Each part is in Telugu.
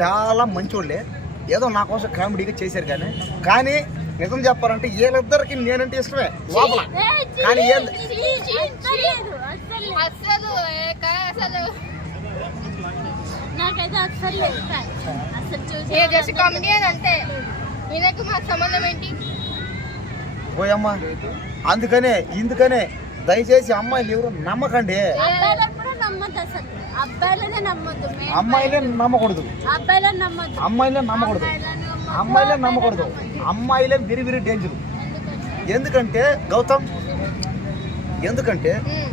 చాలా మంచోళ్ళే, ఏదో నా కోసం కామెడీగా చేశారు. కానీ నిజం చెప్పాలంటే వీళ్ళిద్దరికి నేనంటే ఇష్టమే లోపల. కానీ పోయమ్మా, అందుకనే దయచేసి అమ్మాయిలు ఎవరు నమ్మకండి, అమ్మాయిలే నమ్మకూడదు, అమ్మాయిలే వెరీ వెరీ డేంజర్. ఎందుకంటే గౌతమ్,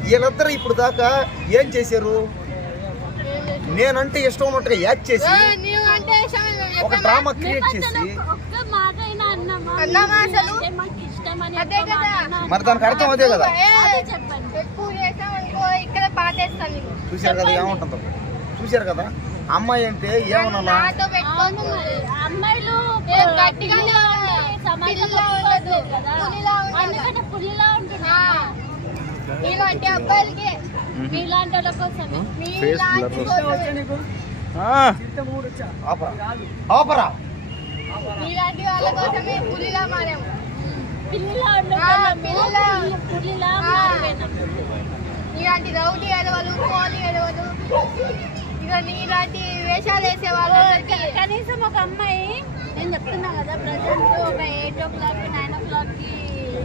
వీళ్ళిద్దరు ఇప్పుడు దాకా ఏం చేశారు? నేనంటే ఇష్టం ఉన్నట్టుగా యాడ్ చేసి ఒక డ్రామా క్రియేట్ చేసి, మరి దానికి అర్థం అదే కదా. చూశారు కదా ఏముంటుందో, చూశారు కదా. అమ్మాయి అంటే ఏమన్నా ఇలాంటి రౌడీ ఎడవలు, పోలి ఎడవలు, ఇలాంటి వేషాలు వేసేవాళ్ళు. కనీసం ఒక అమ్మాయి, నేను చెప్తున్నా కదా, ప్రజెంట్ ఒక 8 o'clock 9 o'clock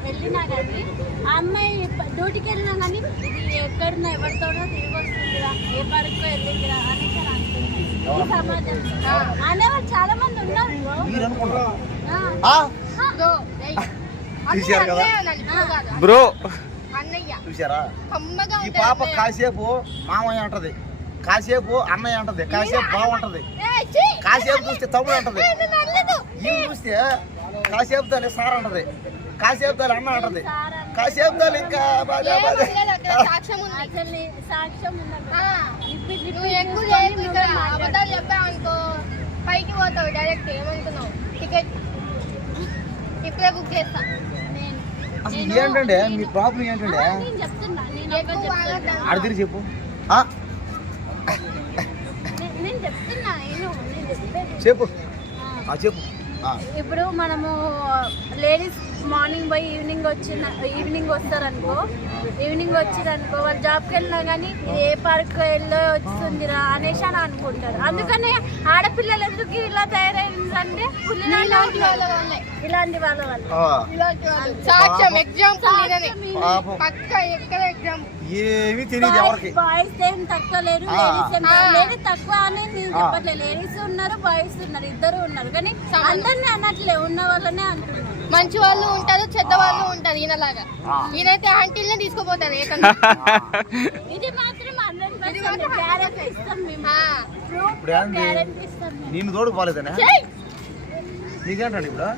వెళ్ళినా కానీ ఆ అమ్మాయి డ్యూటీకి వెళ్ళినా కానీ ఇది ఎక్కడున్నా ఎవరితోనో తిరిగి వస్తుందిరా, ఏ పార్కు వెళ్ళిందిరా అనేసి అంటుంది ఈ సమాజం. అనేవాళ్ళు చాలా మంది ఉన్నారు. బ్రో చూసారా, ఈ పాప కాసేపు మామయ్య అంటది, కాసేపు అన్నయ్య అంటది, కాసేపు బాగుంటది, కాసేపు చూస్తే తమ్ముడు అంటది, ఇవి చూస్తే కాసేపు దాని సార్ అంటది, కాసేపు దాని అన్న అంటది, కాసేపు దాని ఇంకా చెప్పావనుకో పైకి పోతావు డైరెక్ట్. ఏమనుకున్నావు? టికెట్ ఇప్పుడే బుక్ చేస్తా. అసలు ఏంటంటే మీ ప్రాబ్లం ఏంటంటే అడిగి చెప్పు. చెప్పు చెప్పు. ఇప్పుడు మనము లేడీస్ మార్నింగ్ పోయి ఈవినింగ్ వస్తారనుకో, ఈవినింగ్ వచ్చిరనుకో వాళ్ళు జాబ్కి వెళ్ళినా కానీ ఏ పార్క్ వెళ్ళి వస్తుందిరా అనేసి అని అనుకుంటారు. అందుకని ఆడపిల్లలు ఎందుకు ఇలా తయారైందంటే ఇలాంటి వాళ్ళ వల్ల. బాయ్స్ ఏం తక్కువ లేరు, లేడీస్ తక్కువ అనేది నేను చెప్పట్లేదు. లేడీస్ ఉన్నారు, బాయ్స్ ఉన్నారు, ఇద్దరు ఉన్నారు. కానీ అందరినీ అన్నట్లే, ఉన్న వాళ్ళనే అంటున్నారు. మంచి వాళ్ళు ఉంటారు, చెడ్డ వాళ్ళు ఉంటారు. ఈయనలాగా ఈయనైతే ఆంటీలనే తీసుకుపోతారు. ఇది మాత్రం నేను తోడు పోలేదనే నీకేంటండి ఇప్పుడు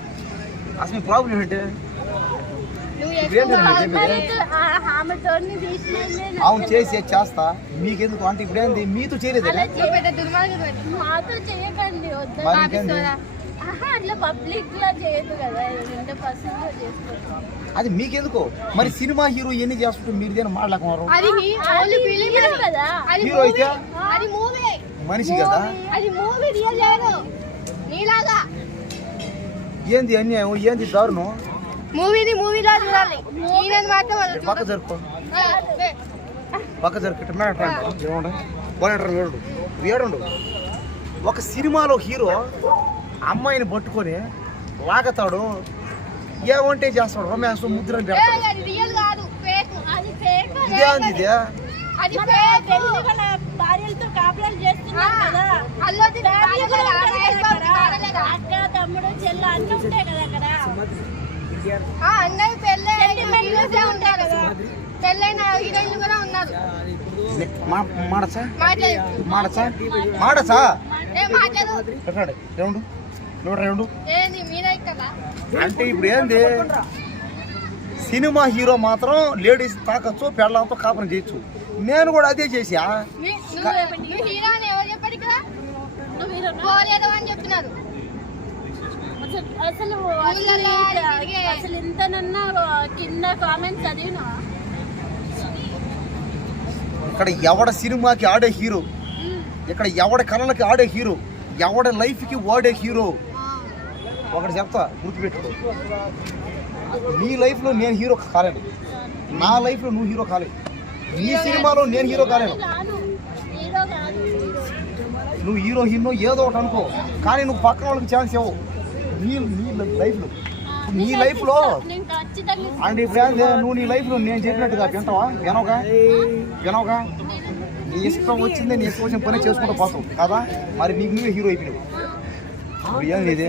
అసలు మీ ప్రాబ్లం ఏంటి? అవును చేస్తా మీకెందుకు అంటే ఇప్పుడు ఏంది మీతో చేయలేదు, అది మీకెందుకు? మరి సినిమా హీరో ఎన్ని చేస్తుంటే మీరు దేని మాట్లాడుకున్నారు? హీరో అయితే మనిషి కదా. ఏంది అన్యాయం, ఏంది దారుణం? మూవీలో చూడాలి. పక్క జరుపు, పక్క జరుపు. వేడు ఒక సినిమాలో హీరో అమ్మాయిని పట్టుకొని లాగతాడు, ఏమంటే చేస్తాడు, రొమాన్స్ ముద్ర పెడతాడు. ఇదే అంది, ఇదే భార్యలతో కాపురాలు చేస్తున్నారు కదా, అక్క తమ్ముడు చెల్ల అన్నీ ఉంటాయి కదా అక్కడ. అన్నయ్య పెళ్ళైన హీరోయిన్లు కూడా ఉన్నారు. అంటే ఇప్పుడు ఏంది, సినిమా హీరో మాత్రం లేడీస్ తాకచ్చు, పెళ్ళంతో కాపురం చేయొచ్చు. నేను కూడా అదే చేసా. అసలు ఇంతనన్నా కింద కామెంట్స్ చదివినా, ఇక్కడ ఎవడ సినిమాకి ఆడే హీరో, ఇక్కడ ఎవడ కళలకి ఆడే హీరో, ఎవడ లైఫ్కి వాడే హీరో. ఒకటి చెప్తా, గుర్తుపెట్టుకో. నీ లైఫ్లో నేను హీరో కాలేను, నా లైఫ్లో నువ్వు హీరో కాలేవు, నీ సినిమాలో నేను హీరో కాలేను. నువ్వు హీరో ఏదో ఒకటి అనుకో, కానీ నువ్వు పక్కన వాళ్ళకి ఛాన్స్ ఇవ్వవు. నీ లైఫ్లో అంటే ఇప్పుడు నువ్వు నీ లైఫ్లో నేను చెప్పినట్టుగా వింటావా? వినవుగా నీ ఇష్టం వచ్చింది, నీ ఇష్టం వచ్చిన పని చేసుకుంటూ పోతావు కదా. మరి నీకు నువ్వే హీరో అయిపోయినావు. ఏంది ఇది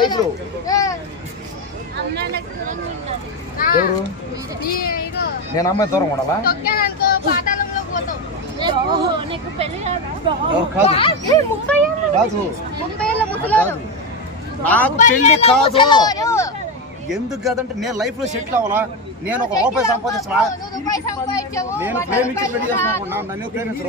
లైఫ్లో ఎవరు? నేను అమ్మాయి దూరం ఉండాలా? కాదు నాకు పెళ్లి కాదు. ఎందుకు కాదంటే నేను లైఫ్ లో సెటిల్ అవ్వాలా, నేను ఒక రూపాయి సంపాదించా, నేను ప్రేమించి పెళ్లి చేసుకున్నా, నన్ను ప్రేమించరు.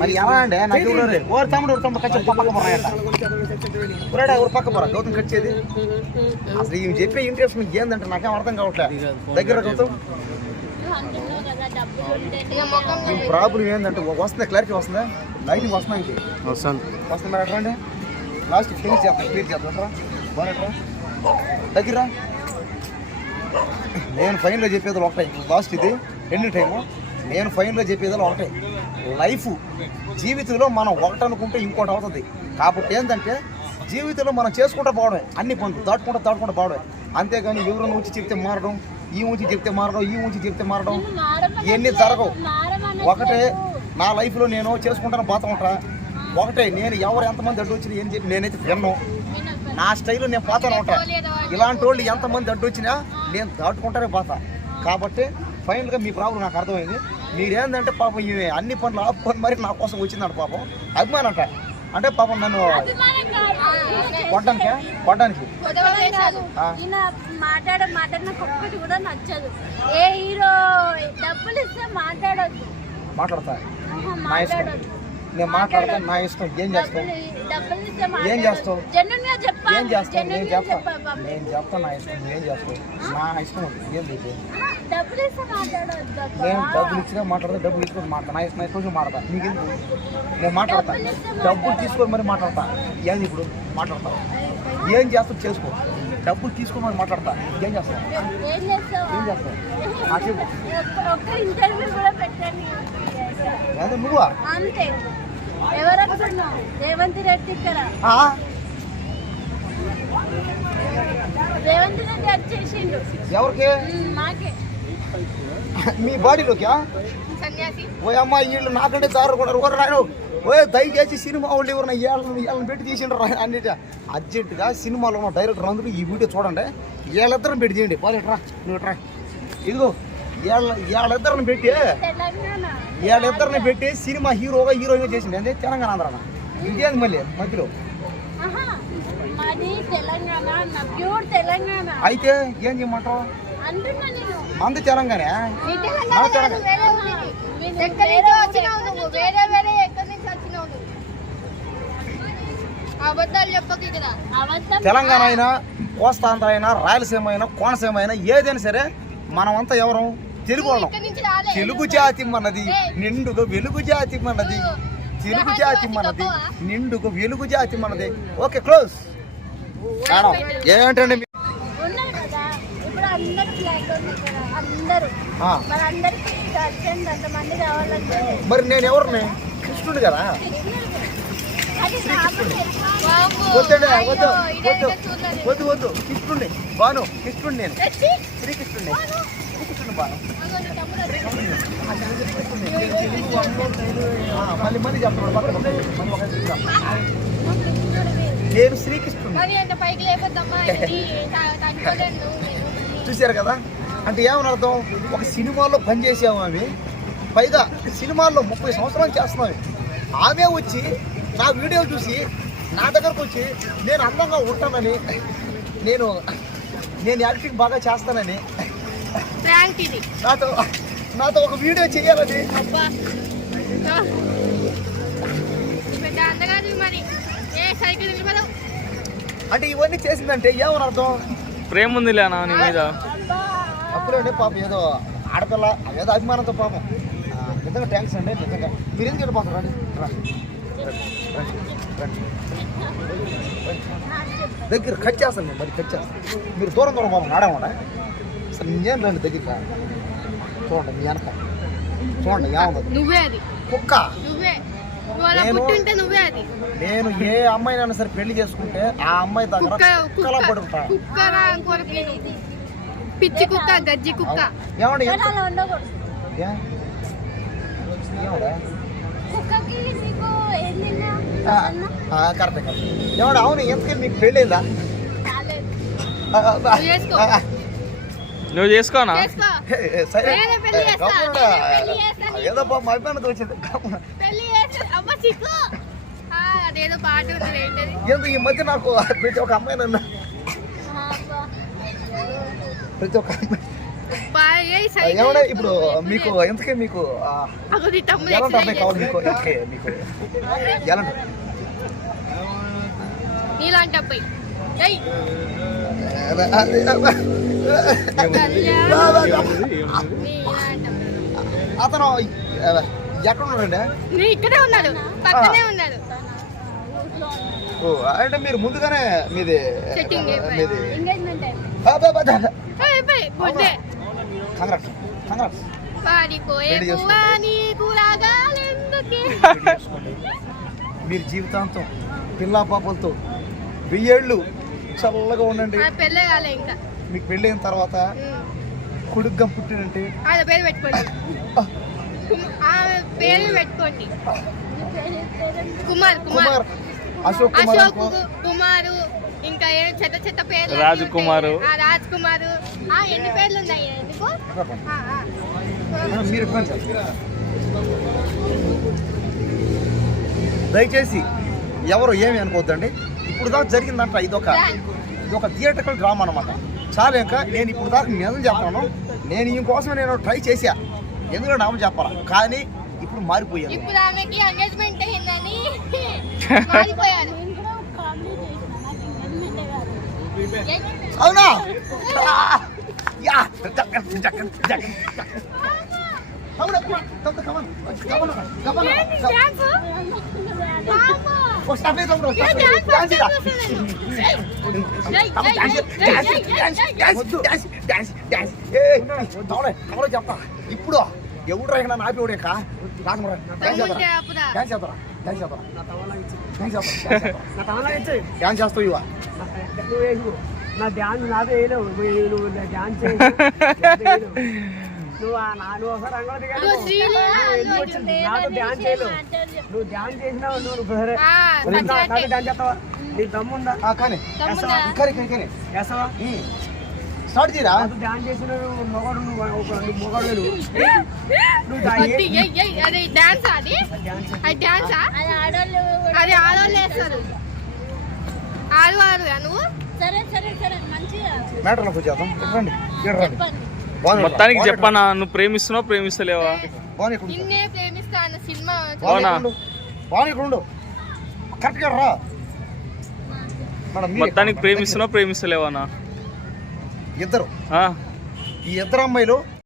మరి ఎలా అండి నాకు ఎవరు తమ్ముడు ఖర్చు పక్క పోరాయట ఎవరు పక్క పోరా గౌతమ్ ఖర్చేది. అసలు ఇవి చెప్పే ఇంట్రెస్ట్ ఏందంటే నాకేం అర్థం కావట్లేదు. దగ్గర గౌతమ్ ఈ ప్రాబ్లం ఏంటంటే వస్తుందా, క్లారిటీ వస్తుందా, లైటింగ్ వస్తుందా? ఇంకే వస్తుంది మరి అట్లా అండి. లాస్ట్ క్లియర్ చేద్దాం బాగా దగ్గర. నేను ఫైనల్గా చెప్పేది ఒకటే, లాస్ట్ ఇది ఎండింగ్ టైము. నేను ఫైనల్గా చెప్పేది ఒకటే, లైఫ్ జీవితంలో మనం ఒకటి అనుకుంటే ఇంకోటి అవుతుంది. కాబట్టి ఏంటంటే జీవితంలో మనం చేసుకుంటూ పోవడమే, అన్ని పనులు దాటుకుంటూ పోవడమే. అంతేగాని ఎవరైనా ఉంచి చెప్తే మారడం, ఈ ఉంచి చెప్తే మారడం ఇవన్నీ జరగవు. ఒకటే నా లైఫ్లో నేను చేసుకుంటాను పోతా ఉంటా. ఒకటే నేను ఎవరు ఎంతమంది అడ్డు వచ్చినా ఏం చెప్పి నేనైతే విన్నాను. నా స్టైల్లో నేను పోతాను ఉంటా. ఇలాంటి వాళ్ళు ఎంతమంది అడ్డు వచ్చినా నేను దాటుకుంటానే పోతా. కాబట్టి ఫైనల్గా మీ ప్రాబ్లం నాకు అర్థమైంది. మీరేందంటే పాపం ఇవి అన్ని పనులు ఆపుకొని మరి నా కోసం వచ్చిందంట. పాపం అభిమానం అంట, అంటే పాపం నన్ను కొట్టడానికి మాట్లాడతా. నా ఇష్టం, నేను మాట్లాడతాను, నా ఇష్టం. ఏం చేస్తావు? నేను చెప్తాను, నా ఇష్టం. ఏం చేస్తావు? నా ఇష్టం ఏం లేదు. నేను డబ్బులు ఇచ్చినా మాట్లాడతా, డబ్బులు తీసుకొని మాట్లాడతా, నా ఇష్టం కొంచెం మాట్లాడతా. నీకు నేను మాట్లాడతా, డబ్బులు తీసుకొని మరి మాట్లాడతా. ఏంది ఇప్పుడు మాట్లాడతావు? ఏం చేస్తావు చేసుకో. డబ్బులు తీసుకొని మరి మాట్లాడతా. ఏం చేస్తావు? అదే నువ్వా? రేవంత్ రెడ్డి వచ్చేసిండు. ఎవరికి? మాకే. మీ బాడీలోకి? ఓ అమ్మ వీళ్ళు నాకంటే జారుకున్నారు. ఎవరు రాను ఓ దయచేసి సినిమా వాళ్ళు ఎవరైనా వీళ్ళని పెట్టి తీసిండ్రు అన్నిటి అర్జెంటుగా సినిమాలో ఉన్న డైరెక్టర్ అందరూ ఈ వీడియో చూడండి. వీళ్ళిద్దరిని పెట్టి చేయండి. పోలేట్రా నువ్వు ట్రా. ఇదిగో వీళ్ళిద్దరిని పెట్టి సినిమా హీరోగా హీరోయిన్గా చేసింది. అంటే తెలంగాణ ఆంధ్ర ఇదేంది మళ్ళీ మధ్యలో అయితే ఏం చేయమంటావు? మంది తెలంగాణ తెలంగాణ అయినా కోస్తాంధ్ర అయినా రాయలసీమ అయినా కోనసీమ అయినా ఏదైనా సరే మనమంతా ఎవరు? తెలుగు వాళ్ళం. తెలుగు జాతి మనది, నిండుగా వెలుగు జాతి మనది. తెలుగు జాతి మనది, నిండుగా వెలుగు జాతి మనది. Okay close. ఏంటండి మరి నేను ఎవరిని? కృష్ణుడు కదా. వద్దండి, వద్దు కృష్ణుడిని బాను. కృష్ణుడు నేను శ్రీకృష్ణుడిని. బాను మళ్ళీ చెప్తున్నాడు. నేను శ్రీకృష్ణుడు. చూశారు కదా. అంటే ఏమని అర్థం? ఒక సినిమాలో పనిచేసాము అవి, పైగా సినిమాల్లో 30 సంవత్సరాలు చేస్తున్నాం. ఆమె వచ్చి నా వీడియో చూసి నా దగ్గరకు వచ్చి నేను అందంగా ఉంటానని, నేను యాక్టింగ్ బాగా చేస్తానని, నాతో ఒక వీడియో చేయాలని, అంటే ఇవన్నీ చేసిందంటే ఏమని అర్థం? ప్రేమ ఉంది లేనా నీ మీద? తప్పులేండి పాపం, ఏదో ఆడపిల్ల ఏదో అభిమానంతో పాపం. నిజంగా థ్యాంక్స్ అండి, నిజంగా. మీరు ఎందుకు వెళ్ళిపోతారు? రండి రండి రండి. దగ్గర కట్ చేస్తాను నేను, మరి కట్ చేస్తాను. మీరు దూరం దూరం పాపం ఆడేవాడా? అసలు నేను రండి దగ్గర. చూడండి మీ వెనక చూడండి ఏముంది. నువ్వే అది కుక్క. నువ్వే పుట్టింటే నువ్వే అది. నేను ఏ అమ్మాయినైనా సరే పెళ్లి చేసుకుంటే ఆ అమ్మాయి దగ్గర కుక్కలా పడుకుంటా. కుక్కరా పిచ్చి కుక్క, గజ్జి కుక్క. ఏమండి కరెక్ట్ కరెక్ట్. ఏమండి అవును, ఎందుకని మీకు పెళ్ళిందా? నువ్వు చేసుకోనా? సరే ఏదో పాప మా అభిమానంతో వచ్చింది. అదేదో పాట ఉంది. ఎందుకు ఈ మధ్య నాకు ప్రతి ఒక్క అమ్మాయి నన్ను ప్రతి ఒక్క అమ్మాయి ఏమన్నా ఇప్పుడు మీకు ఎందుకే మీకు ఎలాంటి అమ్మాయి కావాలి? మీకు ఓకే, మీకు ఎలాంటి నీలాంటి అబ్బాయి అతను ఎక్కడ ఉన్నాడండి? ఇక్కడే ఉన్నాడు, పక్కనే ఉన్నాడు. అంటే మీరు ముందుగానే మీది మీరు జీవితాంతం పిల్లా పాపలతో 1000 ఏళ్ళు చల్లగా ఉండండి. పెళ్ళే కాలే ఇంకా. మీకు పెళ్ళైన తర్వాత కొడుగ్గా పుట్టినంటే పేరు పెట్టుకోండి, పేరు పెట్టుకోండి. కుమార్ కుమార్ అశోక్ కుమారు, ఇంకా చెత్త చెత్త పేర్లు. రాజ్ కుమారు. రాజ్ కుమారు. ఎన్ని పేర్లు ఉన్నాయి ఎందుకు? మీరు దయచేసి ఎవరు ఏమి అనుకోవద్దండి. ఇప్పుడు దాకా జరిగిందంట ఇదొక థియేటర్కల్ డ్రామా అనమాట. చాలా ఇంకా నేను ఇప్పుడు దాకా నిజం చెప్తాను, నేను ఇంకోసం నేను ట్రై చేశా, ఎందుకంటే నామని చెప్పాలా. కానీ ఇప్పుడు మారిపోయాను. ఇప్పుడు ఆమెకి ఎంగేజ్మెంట్ అయిందని మారిపోయాను. అవునా? చెప్పా ఇప్పుడు ఎవడు రైనా నాపేవాడే డ్యాన్స్ చేస్తావు ఇవా? నా ధ్యాన్ నాదే వేయలేవు, నువ్వు ధ్యాన్ చేయ నువ్వు ఒకసారి నాతో ధ్యాన్ చేయలేవు. నువ్వు ధ్యాన్ చేసినావు, నువ్వు నాతో ధ్యాన్ చేస్తావా? నీ దమ్ముందా? కానీ వేస్తావా? స్టార్ట్ చేయరా? ధ్యాన్ చేసిన మొగడు, నువ్వు మొగడు. అది ఆడోళ్ళు వేస్తారు. ఆడవారు నువ్వు. సరే సరే సరే మంచిగా మ్యాటర్లోకి వచ్చేద్దాం. మొత్తానికి చెప్పనా, నువ్వు ప్రేమిస్తున్నావు ప్రేమిస్తలేవా? నిన్నే ప్రేమిస్తా అన్న సినిమా కరెక్ట్ గా రా. మొత్తానికి ప్రేమిస్తున్నావు ప్రేమిస్తలేవానా? ఇద్దరు ఈ ఇద్దరు అమ్మాయిలు